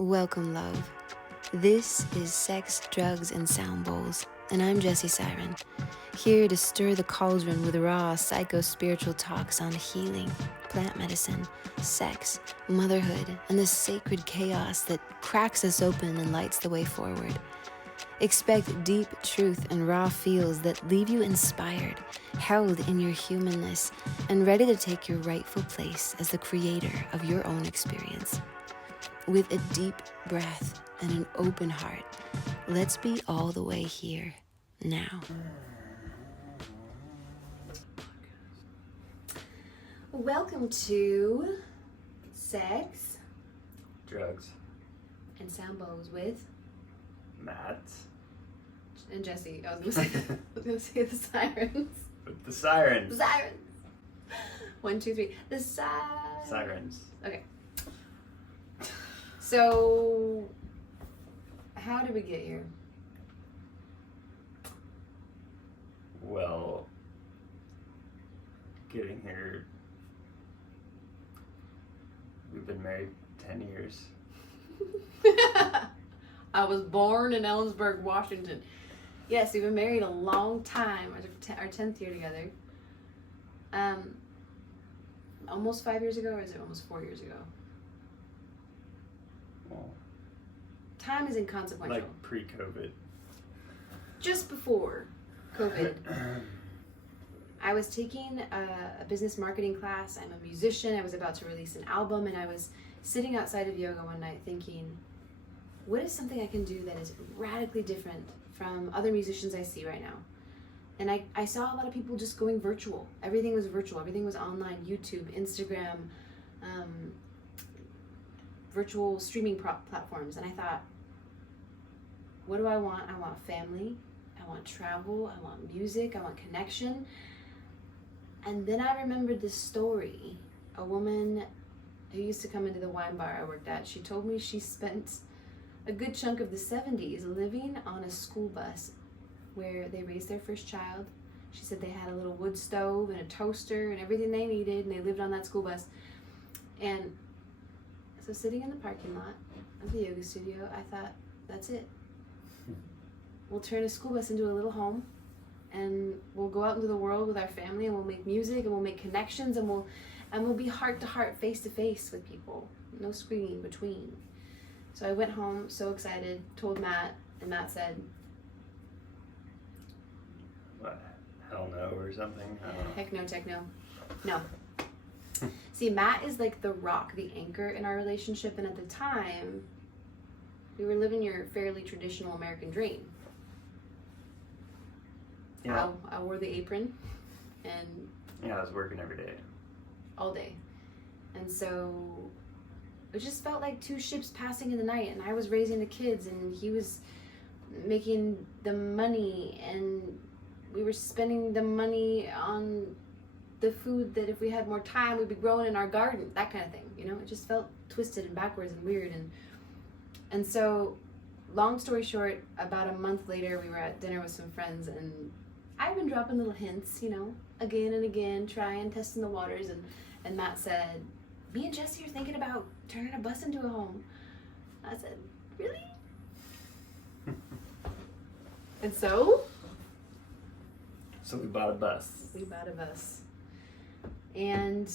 Welcome, love. This is Sex, Drugs, and Sound Bowls, and I'm Jessie Siren, here to stir the cauldron with raw psycho-spiritual talks on healing, plant medicine, sex, motherhood, and the sacred chaos that cracks us open and lights the way forward. Expect deep truth and raw feels that leave you inspired, held in your humanness, and ready to take your rightful place as the creator of your own experience. With a deep breath and an open heart, let's be all the way here now. Welcome to Sex, Drugs, and Sound Bowls with Matt, and Jessie. I was gonna say the sirens. with the sirens. Sirens. 1, 2, 3. The Sirens. Okay. So, how did we get here? Well, getting here, we've been married 10 years. I was born in Ellensburg, Washington. Yes, we've been married a long time. Our 10th year together. Almost 5 years ago, or is it almost 4 years ago? Well, Time is inconsequential. like pre-COVID. Just before COVID, I was taking a business marketing class. I'm a musician. I was about to release an album, and I was sitting outside of yoga one night thinking, what is something I can do that is radically different from other musicians I see right now? And I saw a lot of people just going virtual. Everything was virtual. Everything was online, YouTube, Instagram, virtual streaming platforms. And I thought, what do I want? I want family. I want travel. I want music. I want connection. And then I remembered this story. A woman who used to come into the wine bar I worked at, she told me she spent a good chunk of the 70s living on a school bus where they raised their first child. She said they had a little wood stove and a toaster and everything they needed, and they lived on that school bus. And so sitting in the parking lot of the yoga studio, I thought, that's it. We'll turn a school bus into a little home, and we'll go out into the world with our family, and we'll make music, and we'll make connections, and we'll be heart to heart, face to face with people. No screen between. So I went home so excited, told Matt, and Matt said, What? Hell no or something? I don't know. heck no, techno. No. See, Matt is like the rock, the anchor in our relationship, and at the time, we were living your fairly traditional American dream. Yeah. I wore the apron, and Yeah, I was working every day. all day. And so it just felt like two ships passing in the night, and I was raising the kids and he was making the money, and we were spending the money on the food that if we had more time we'd be growing in our garden, that kind of thing, you know. It just felt twisted and backwards and weird. And so long story short, about a month later we were at dinner with some friends, and I've been dropping little hints, you know, again and again, trying, testing the waters, and Matt said, me and Jessie are thinking about turning a bus into a home. I said, really? And so So we bought a bus. we bought a bus. And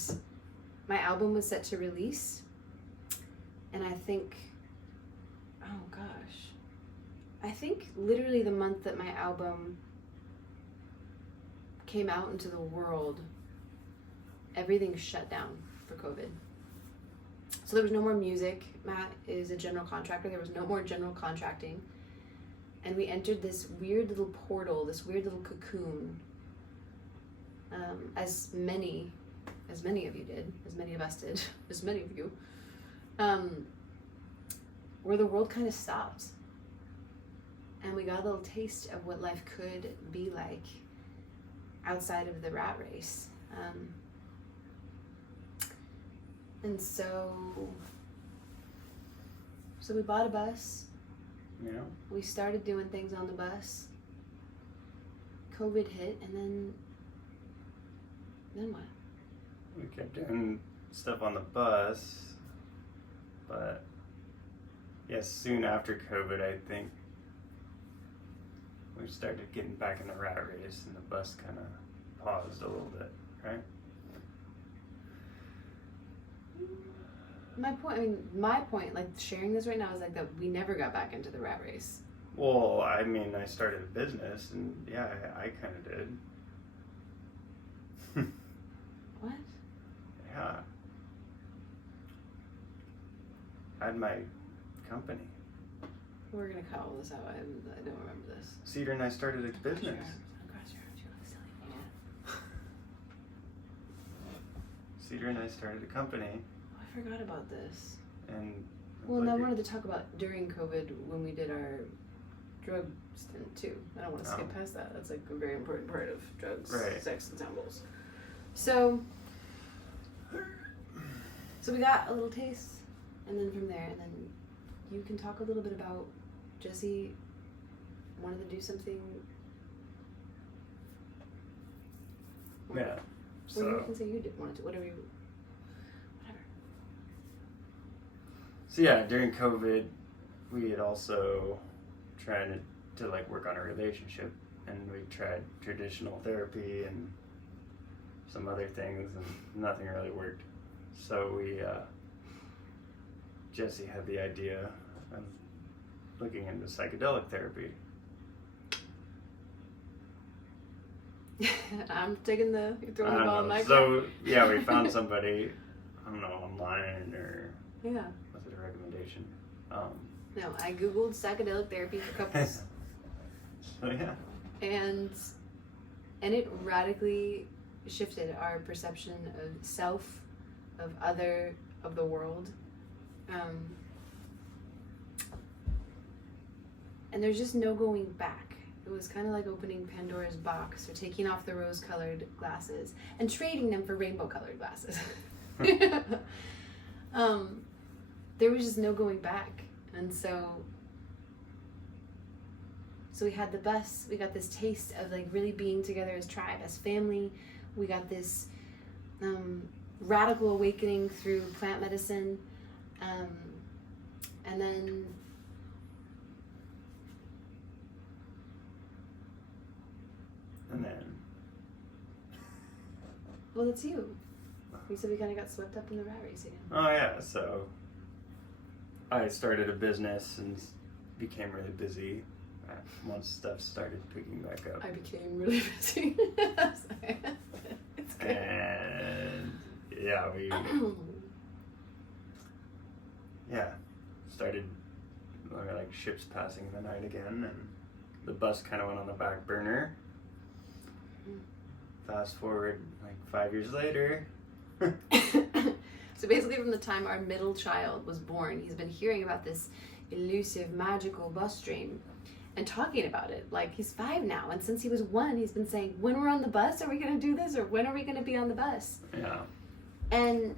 my album was set to release. And I think, oh gosh, I think literally the month that my album came out into the world, everything shut down for COVID. So there was no more music. Matt is a general contractor. There was no more general contracting. And we entered this weird little portal, this weird little cocoon, as many of you did, as many of us did, as many of you, where the world kind of stopped. And we got a little taste of what life could be like outside of the rat race. And so we bought a bus. You know? We started doing things on the bus. COVID hit, and then what? We kept doing stuff on the bus, but yes, soon after COVID, I think we started getting back in the rat race, and the bus kind of paused a little bit, right? My point, like sharing this right now, is like that we never got back into the rat race. Well, I mean, I started a business, and yeah, I kind of did. What? Yeah. I had my company. We're gonna cut all this out. I don't remember this. Cedar and I started a business. Cross your arms. You look silly when you Cedar and I started a company, Oh, I forgot about this. and Well, and I wanted to talk about during COVID when we did our drug stint too. I don't want to skip past that. That's like a very important part of drugs, Right. sex, and samples. So we got a little taste, and then from there, and then you can talk a little bit about Jesse wanted to do something. Yeah. Or So you can say you did wanted to, whatever. So yeah, during COVID, we had also tried to like work on a relationship, and we tried traditional therapy and some other things, and nothing really worked. So we, Jesse had the idea of looking into psychedelic therapy. I'm taking you're throwing the I ball don't in know. my So yeah, we found somebody, I don't know, online, or yeah. was it a recommendation? No, I googled psychedelic therapy for couples. So yeah. and it radically shifted our perception of self, of other, of the world, and there's just no going back. It was kind of like opening Pandora's box, or taking off the rose-colored glasses and trading them for rainbow-colored glasses. There was just no going back, and so we had the bus. We got this taste of like really being together as tribe, as family. We got this radical awakening through plant medicine, and then well, it's you. You said we kind of got swept up in the rat race again. Oh yeah, so I started a business and became really busy once stuff started picking back up. I became really busy. It's good. And yeah, we started like ships passing the night again, and the bus kind of went on the back burner. Fast forward like 5 years later. So basically from the time our middle child was born, he's been hearing about this elusive, magical bus dream and talking about it. Like, he's 5 now, and since he was 1, he's been saying, when we're on the bus, are we going to do this? Or when are we going to be on the bus? Yeah. And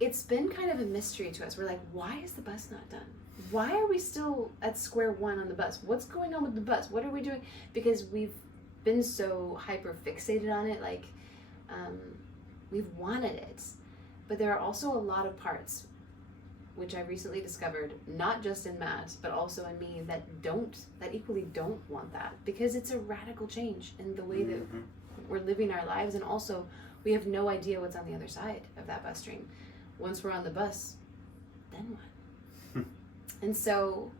it's been kind of a mystery to us. We're like, why is the bus not done? Why are we still at square one on the bus? What's going on with the bus? What are we doing? Because we've been so hyper fixated on it, like we've wanted it. But there are also a lot of parts, which I recently discovered, not just in Matt, but also in me, that equally don't want that, because it's a radical change in the way that we're living our lives, and also we have no idea what's on the other side of that bus stream. Once we're on the bus, then what? And so,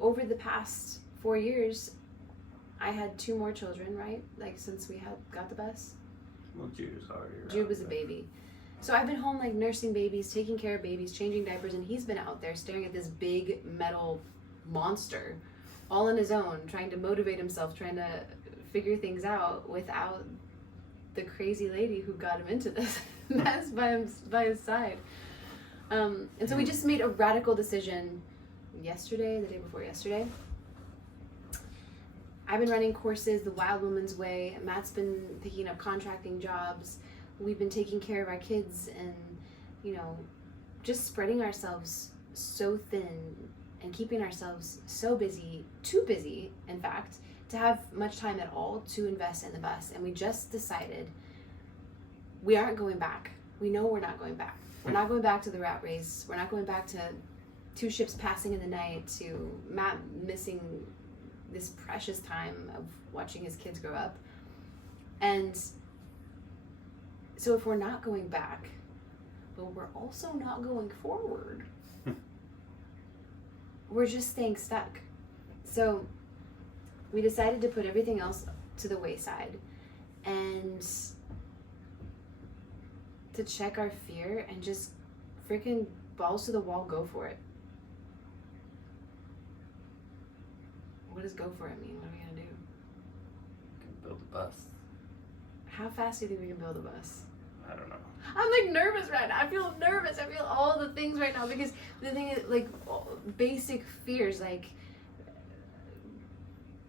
over the past 4 years, I had 2 more children, right? Like, since we got the bus. Well, Jude was already around. Jude was a baby. So I've been home, like, nursing babies, taking care of babies, changing diapers, and he's been out there staring at this big metal monster all on his own, trying to motivate himself, trying to figure things out without the crazy lady who got him into this mess by his side. And so we just made a radical decision yesterday, the day before yesterday. I've been running courses the Wild Woman's Way. Matt's been picking up contracting jobs. We've been taking care of our kids and, just spreading ourselves so thin and keeping ourselves so busy, too busy, in fact, to have much time at all to invest in the bus. And we just decided we aren't going back. We know we're not going back. We're not going back to the rat race. We're not going back to 2 ships passing in the night, to Matt missing this precious time of watching his kids grow up. And so if we're not going back, but we're also not going forward, we're just staying stuck. So we decided to put everything else to the wayside and to check our fear and just freaking balls to the wall, go for it. What does go for it mean? What are we gonna do? Can build a bus. How fast do you think we can build a bus? I don't know. I'm like nervous right now. I feel nervous. I feel all the things right now because the thing is, like, basic fears, like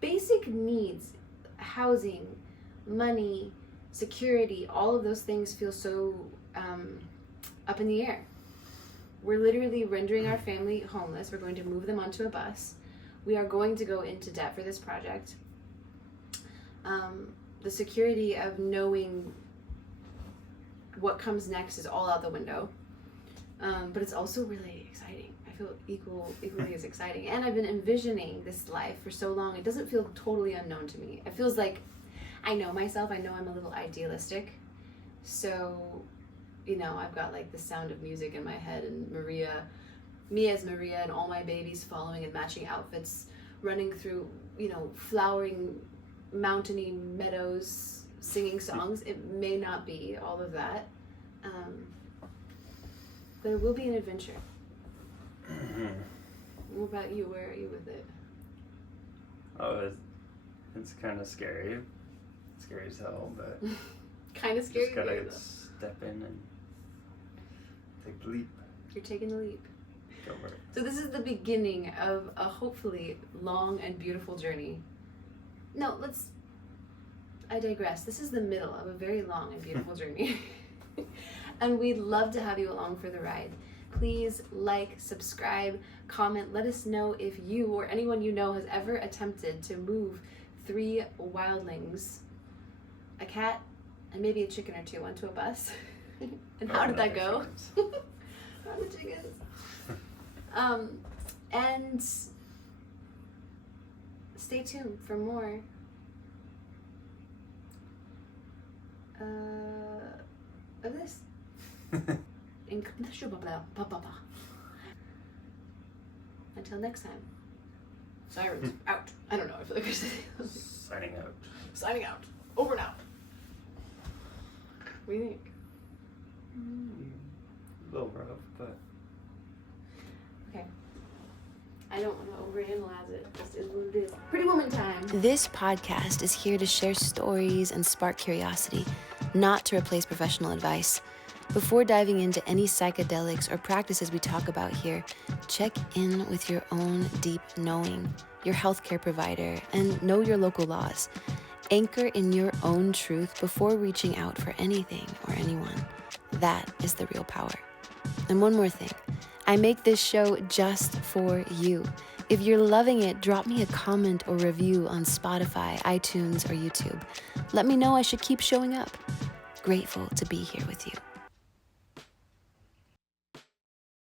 basic needs, housing, money, security, all of those things feel so up in the air. We're literally rendering our family homeless. We're going to move them onto a bus. We are going to go into debt for this project. The security of knowing what comes next is all out the window. But it's also really exciting. I feel equally as exciting. And I've been envisioning this life for so long. It doesn't feel totally unknown to me. It feels like I know myself. I know I'm a little idealistic. So, you know, I've got like the Sound of Music in my head, and me as Maria and all my babies following and matching outfits, running through, you know, flowering mountainy meadows, singing songs. It may not be all of that, but it will be an adventure. What about you? Where are you with it? Oh, it's kind of scary. Scary as hell, but Kind of scary. just gotta step in and take the leap. You're taking the leap. Go for it. So this is the beginning of a hopefully long and beautiful journey. No, I digress. This is the middle of a very long and beautiful journey. And we'd love to have you along for the ride. Please like, subscribe, comment. Let us know if you or anyone you know has ever attempted to move 3 wildlings, a cat, and maybe a chicken or 2 onto a bus. And how did that go? How the chickens? And stay tuned for more of this. Until next time. Sirens out. I don't know. I feel like I said Signing out. Signing out. Over and out. What do you think? A little rough, but Okay. I don't want to overanalyze it. This is what it is. Pretty Woman time. This podcast is here to share stories and spark curiosity, not to replace professional advice. Before diving into any psychedelics or practices we talk about here, check in with your own deep knowing, your healthcare provider, and know your local laws. Anchor in your own truth before reaching out for anything or anyone. That is the real power. And one more thing. I make this show just for you. If you're loving it, drop me a comment or review on Spotify, iTunes, or YouTube. Let me know I should keep showing up. Grateful to be here with you.